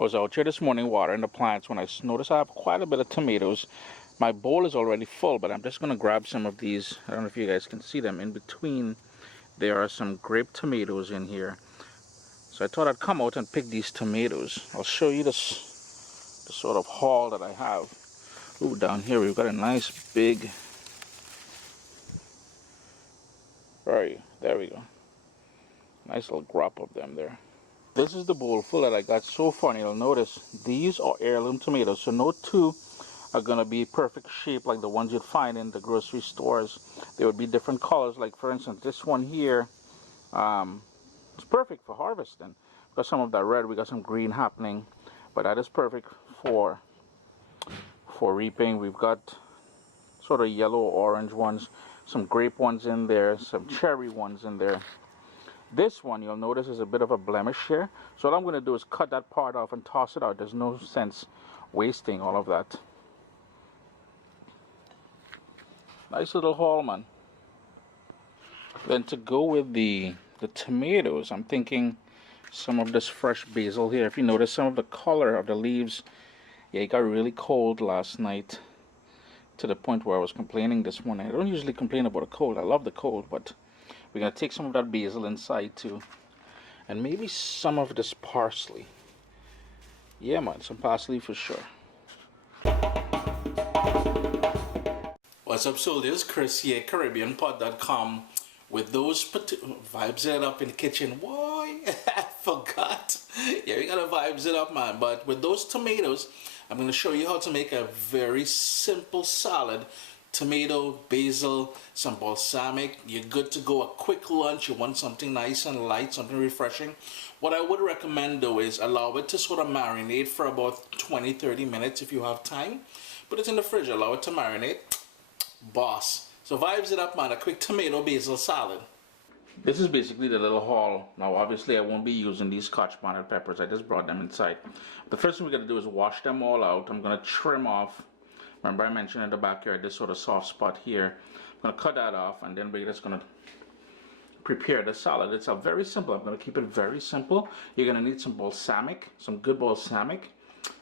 I was out here this morning watering the plants when I noticed I have quite a bit of tomatoes. My bowl is already full, but I'm just going to grab some of these. I don't know if you guys can see them. In between, there are some grape tomatoes in here. So I thought I'd come out and pick these tomatoes. I'll show you the sort of haul that I have. Ooh, down here we've got a nice big... Where are you? There we go. Nice little crop of them there. This is the bowl full that I got so far, and you'll notice these are heirloom tomatoes, so no two are going to be perfect shape like the ones you'd find in the grocery stores. They would be different colors. Like for instance, this one here is perfect for harvesting. We got some of that red, we got some green happening, but that is perfect for reaping. We've got sort of yellow orange ones, some grape ones in there, some cherry ones in there. This one, you'll notice, is a bit of a blemish here. So what I'm going to do is cut that part off and toss it out. There's no sense wasting all of that. Nice little haul, man. Then to go with the tomatoes, I'm thinking some of this fresh basil here. If you notice some of the color of the leaves, yeah, it got really cold last night to the point where I was complaining this morning. I don't usually complain about a cold. I love the cold, but we're going to take some of that basil inside too. And maybe some of this parsley. Yeah, man, some parsley for sure. What's up, soldiers? Chris here, CaribbeanPod.com. With those vibes it up in the kitchen. Boy, I forgot. Yeah, we gotta vibes it up, man. But with those tomatoes, I'm gonna show you how to make a very simple salad. Tomato, basil, some balsamic. You're good to go. A quick lunch. You want something nice and light, something refreshing. What I would recommend though is allow it to sort of marinate for about 20-30 minutes if you have time. Put it in the fridge, allow it to marinate. Boss. So vibes it up, man. A quick tomato basil salad. This is basically the little haul. Now obviously I won't be using these Scotch bonnet peppers. I just brought them inside. The first thing we're going to do is wash them all out. I'm going to trim off. Remember I mentioned in the backyard this sort of soft spot here. I'm going to cut that off, and then we're just going to prepare the salad. It's very simple. I'm going to keep it very simple. You're going to need some balsamic, some good balsamic,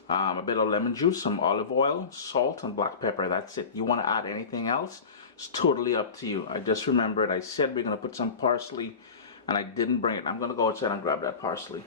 a bit of lemon juice, some olive oil, salt, and black pepper. That's it. You want to add anything else? It's totally up to you. I just remembered I said we're going to put some parsley, and I didn't bring it. I'm going to go outside and grab that parsley.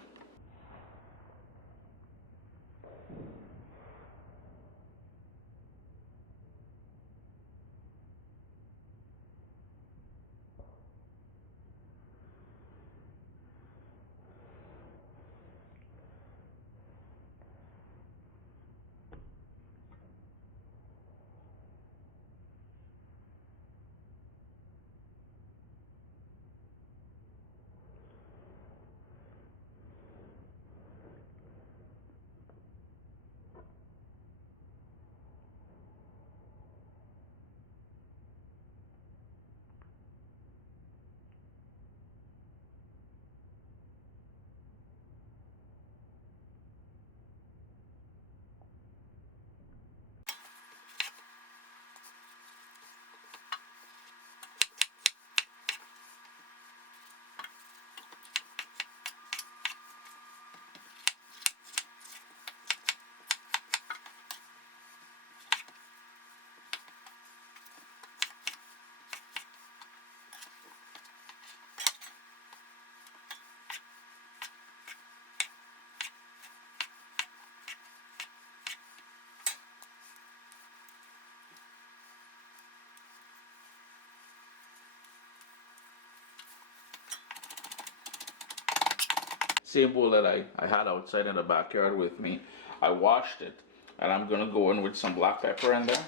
Same bowl that I had outside in the backyard with me. I washed it, and I'm gonna go in with some black pepper in there.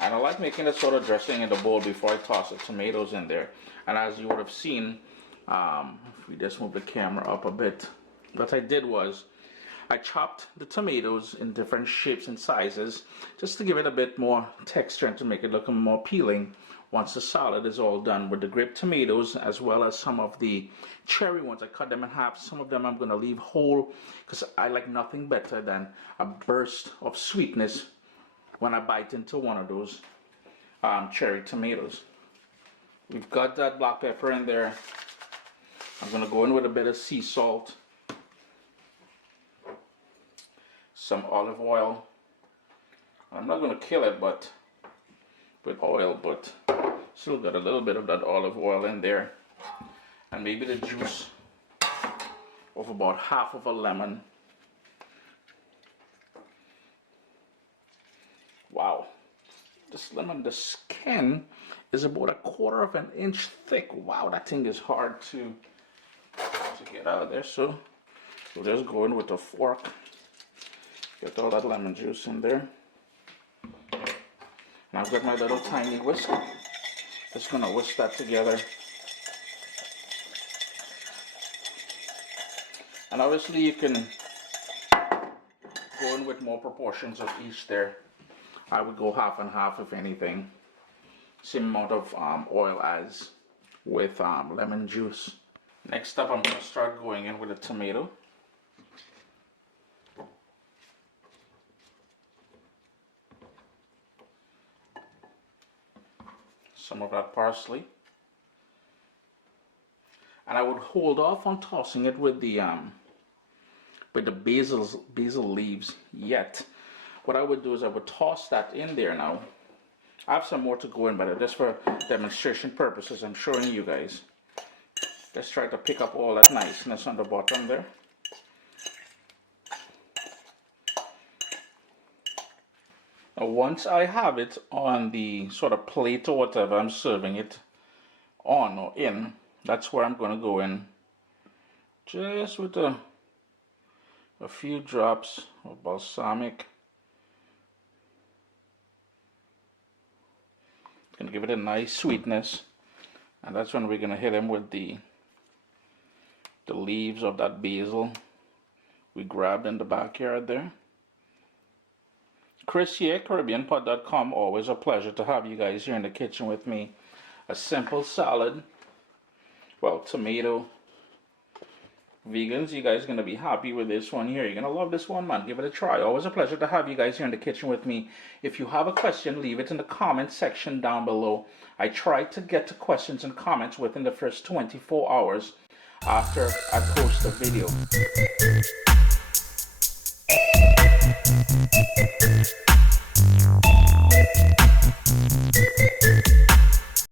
And I like making a sort of dressing in the bowl before I toss the tomatoes in there. And as you would have seen, if we just move the camera up a bit, what I did was I chopped the tomatoes in different shapes and sizes just to give it a bit more texture and to make it look more appealing once the salad is all done. With the grape tomatoes as well as some of the cherry ones, I cut them in half. Some of them I'm going to leave whole because I like nothing better than a burst of sweetness when I bite into one of those cherry tomatoes. We've got that black pepper in there. I'm going to go in with a bit of sea salt. some olive oil. I'm not going to kill it but with oil, but still got a little bit of that olive oil in there. And maybe the juice of about half of a lemon. Wow, this lemon, the skin is about 1/4 of an inch thick. Wow, that thing is hard to get out of there. So we'll just go in with a fork, get all that lemon juice in there. And I've got my little tiny whisk. Just gonna whisk that together. And obviously you can go in with more proportions of each there. I would go half and half if anything. Same amount of oil as with lemon juice. Next up, I'm going to start going in with a tomato. Some of that parsley. And I would hold off on tossing it with the basil leaves yet. What I would do is I would toss that in there now. I have some more to go in, but just for demonstration purposes, I'm showing you guys. Let's try to pick up all that niceness on the bottom there. Now, once I have it on the sort of plate or whatever I'm serving it on or in, that's where I'm going to go in just with a few drops of balsamic. It's going to give it a nice sweetness, and that's when we're going to hit him with the leaves of that basil we grabbed in the backyard there. Chris here, CaribbeanPot.com. Always a pleasure to have you guys here in the kitchen with me. A simple salad. Well, tomato. Vegans, you guys are going to be happy with this one here. You're going to love this one, man. Give it a try. Always a pleasure to have you guys here in the kitchen with me. If you have a question, leave it in the comment section down below. I try to get to questions and comments within the first 24 hours after I post a video.